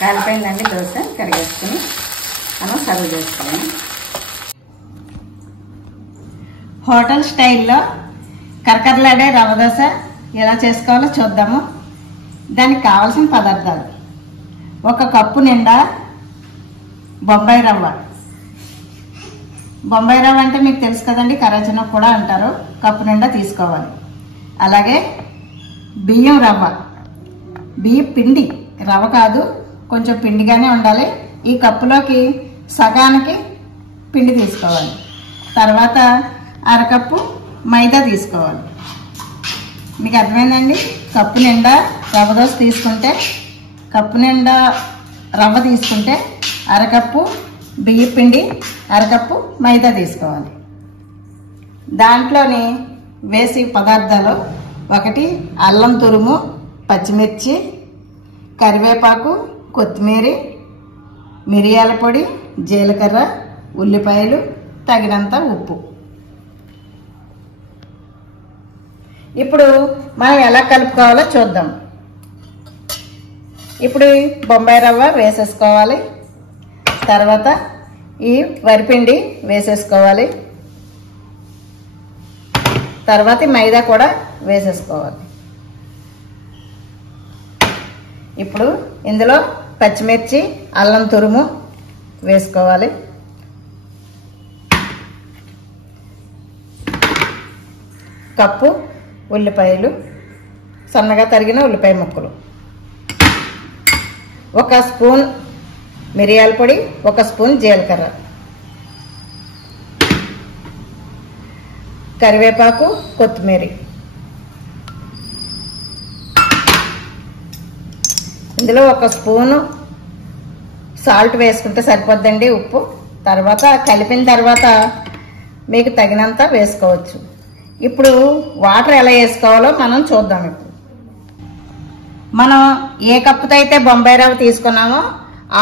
కాలిపోయిందండి దోశ. కరిగేసుకుని మనం సర్వ్ చేసుకోవాలి. హోటల్ స్టైల్లో కరకరలాడే రవ్వ దోశ ఎలా చేసుకోవాలో చూద్దాము. దానికి కావాల్సిన పదార్థాలు: 1 కప్పు నిండా బొంబాయి రవ్వ. బొంబాయి రవ్వ అంటే మీకు తెలుసు కదండి, కరాచనం కూడా అంటారు. కప్పు నిండా తీసుకోవాలి. అలాగే బియ్యం రవ్వ, బియ్యం పిండి, రవ్వ కాదు, కొంచెం పిండిగానే ఉండాలి. ఈ కప్పులోకి సగానికి పిండి తీసుకోవాలి. తర్వాత 1/2 కప్పు మైదా తీసుకోవాలి. మీకు అర్థమైందండి? కప్పు నిండా రవ్వ దోశ తీసుకుంటే, కప్పు నిండా రవ్వ తీసుకుంటే 1/2 కప్పు బియ్యం పిండి, 1/2 కప్పు మైదా తీసుకోవాలి. దాంట్లోని వేసి పదార్థాలు: 1 అల్లం తురుము, పచ్చిమిర్చి, కరివేపాకు, కొత్తిమీర, మిరియాల పొడి, జీలకర్ర, ఉల్లిపాయలు, తగినంత ఉప్పు. ఇప్పుడు మనం ఎలా కలుపుకోవాలో చూద్దాం. ఇప్పుడు బొంబాయి రవ్వ వేసేసుకోవాలి. తర్వాత ఈ వరిపిండి వేసేసుకోవాలి. తర్వాత మైదా కూడా వేసేసుకోవాలి. ఇప్పుడు ఇందులో పచ్చిమిర్చి, అల్లం తురుము వేసుకోవాలి. కప్పు ఉల్లిపాయలు, సన్నగా తరిగిన ఉల్లిపాయ ముక్కలు, 1 స్పూన్ మిరియాల పొడి, 1 స్పూన్ జీలకర్ర, కరివేపాకు, కొత్తిమీర, ఇందులో 1 స్పూను సాల్ట్ వేసుకుంటే సరిపోద్దండి, ఉప్పు. తర్వాత కలిపిన తర్వాత మీకు తగినంత వేసుకోవచ్చు. ఇప్పుడు వాటర్ ఎలా వేసుకోవాలో మనం చూద్దాం. ఇప్పుడు మనం ఏ కప్పుతో అయితే బొంబాయి రవ్వ తీసుకున్నామో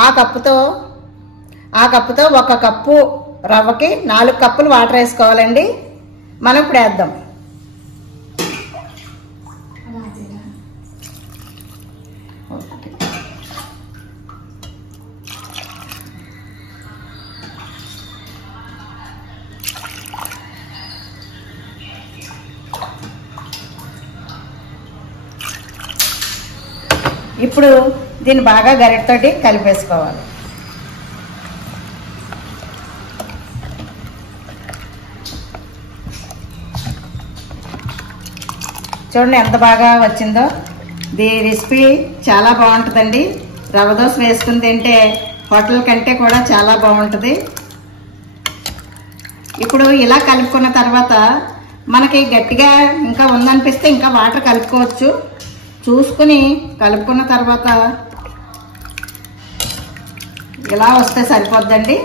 ఆ కప్పుతో 1 కప్పు రవ్వకి 4 కప్పులు వాటర్ వేసుకోవాలండి. మనం ఇప్పుడు వేద్దాం. ఇప్పుడు దీన్ని బాగా గరిటెతోటి కలిపేసుకోవాలి. చూడండి ఎంత బాగా వచ్చిందో. ఈ రెసిపీ చాలా బాగుంటుందండి. రవ్వ దోశ వేసుకుని తింటే హోటల్ కంటే కూడా చాలా బాగుంటుంది. ఇప్పుడు ఇలా కలుపుకున్న తర్వాత మనకి గట్టిగా ఇంకా ఉందనిపిస్తే ఇంకా వాటర్ కలుపుకోవచ్చు. చూసుకుని కలుపుకున్న తర్వాత ఇలా వస్తే సరిపోద్దండి.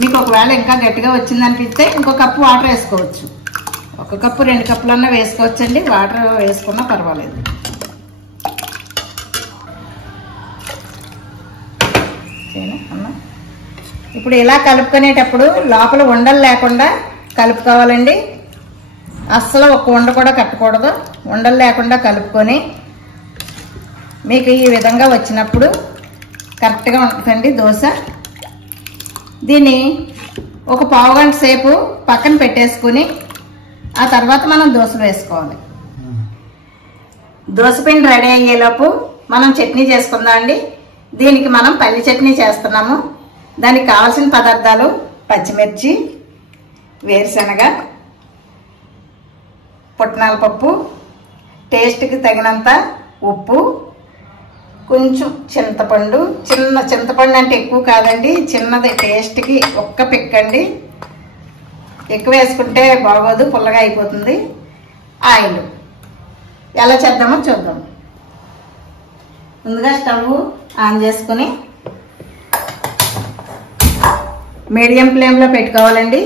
మీకు ఒకవేళ ఇంకా గట్టిగా వచ్చిందనిపిస్తే ఇంకో కప్పు వాటర్ వేసుకోవచ్చు. 1 కప్పు 2 కప్పులన్నా వేసుకోవచ్చండి. వాటర్ వేసుకున్నా పర్వాలేదు. ఇప్పుడు ఇలా కలుపుకునేటప్పుడు లోపల ఉండలు లేకుండా కలుపుకోవాలండి. అస్సలు 1 ఉండ కూడా కట్టకూడదు. ఉండలు లేకుండా కలుపుకొని మీకు ఈ విధంగా వచ్చినప్పుడు కరెక్ట్గా ఉంటుందండి దోశ. దీన్ని ఒక పావుగంట సేపు పక్కన పెట్టేసుకుని ఆ తర్వాత మనం దోశలు వేసుకోవాలి. దోశ పిండి రెడీ అయ్యేలోపు మనం చట్నీ చేసుకుందాం అండి. దీనికి మనం పల్లి చట్నీ చేస్తున్నాము. దానికి కావాల్సిన పదార్థాలు: పచ్చిమిర్చి, వేరుశనగ, పుట్నాల పప్పు, టేస్ట్కి తగినంత ఉప్పు, కొంచెం చింతపండు, చిన్న చింతపండు అంటే ఎక్కువ కాదండి, చిన్నది, టేస్ట్కి 1 పిక్కండి. ఎక్కువ వేసుకుంటే బాగోదు, పుల్లగా అయిపోతుంది. ఆయిల్ ఎలా చేద్దామో చూద్దాం. ముందుగా స్టవ్ ఆన్ చేసుకుని మీడియం ఫ్లేమ్లో పెట్టుకోవాలండి.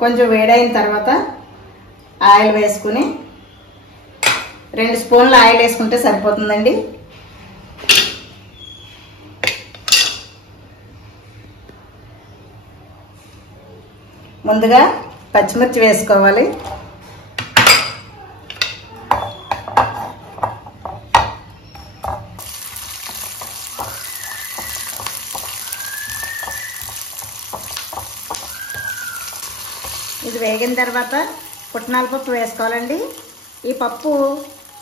కొంచెం వేడైన తర్వాత ఆయిల్ వేసుకుని 2 స్పూన్ల ఆయిల్ వేసుకుంటే సరిపోతుందండి. ముందుగా పచ్చిమిర్చి వేసుకోవాలి. వేగిన తర్వాత పుట్నాల పప్పు వేసుకోవాలండి. ఈ పప్పు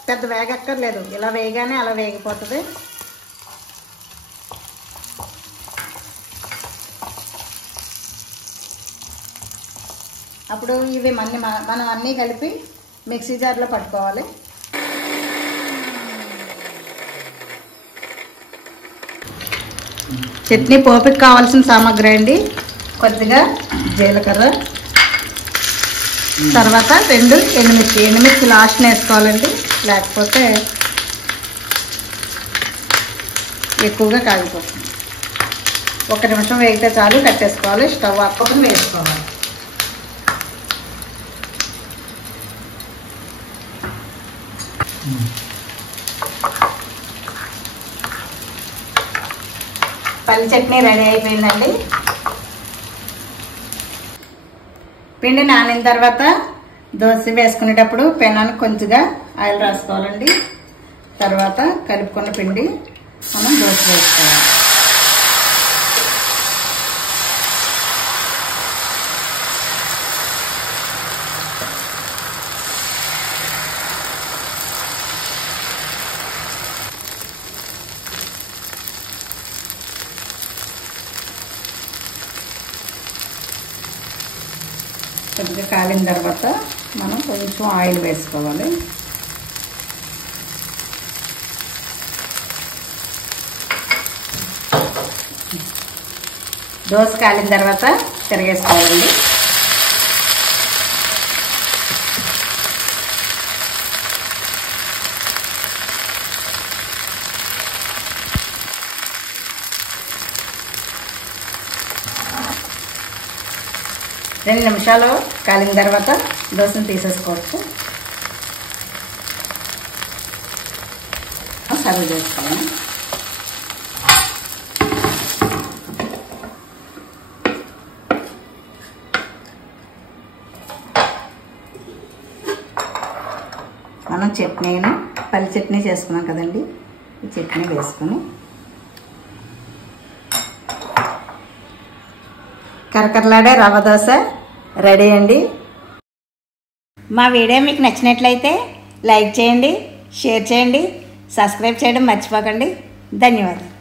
పెద్ద వేగక్కర్లేదు, ఇలా వేయగానే అలా వేగిపోతుంది. అప్పుడు ఇవి మనం అన్నీ కలిపి మిక్సీ జార్లో పట్టుకోవాలి. చట్నీ పోపుకి కావాల్సిన సామాగ్రి అండి, కొద్దిగా జీలకర్ర, తర్వాత 2 ఎండుమిర్చి లాస్ట్ని వేసుకోవాలండి, లేకపోతే ఎక్కువగా కాగిపోతుంది. 1 నిమిషం వేగితే చాలు, కట్టేసుకోవాలి. స్టవ్ ఆపుకొని వేసుకోవాలి. పల్లి చట్నీ రెడీ అయిపోయిందండి. పిండి నానిన తర్వాత దోశ వేసుకునేటప్పుడు పెనానికి కొంచెంగా ఆయిల్ రాసుకోవాలండి. తర్వాత కలుపుకున్న పిండి మనం దోశ వేసుకోవాలి. కొద్దిగా కాలిన తర్వాత మనం కొంచెం ఆయిల్ వేసుకోవాలి. దోశ కాలిన తర్వాత తిరగేసుకోవాలండి. రెండు నిమిషాలు కాలిన తర్వాత దోశను తీసేసుకోవచ్చు. సర్వ్ చేసుకోవాలి. మనం చట్నీని పల్లి చట్నీ చేసుకున్నాం కదండి, ఈ చట్నీ వేసుకొని కరకరలాడే రవ్వ దోశ రెడీ అండి. మా వీడియో మీకు నచ్చినట్లయితే లైక్ చేయండి, షేర్ చేయండి, సబ్స్క్రైబ్ చేయడం మర్చిపోకండి. ధన్యవాదాలు.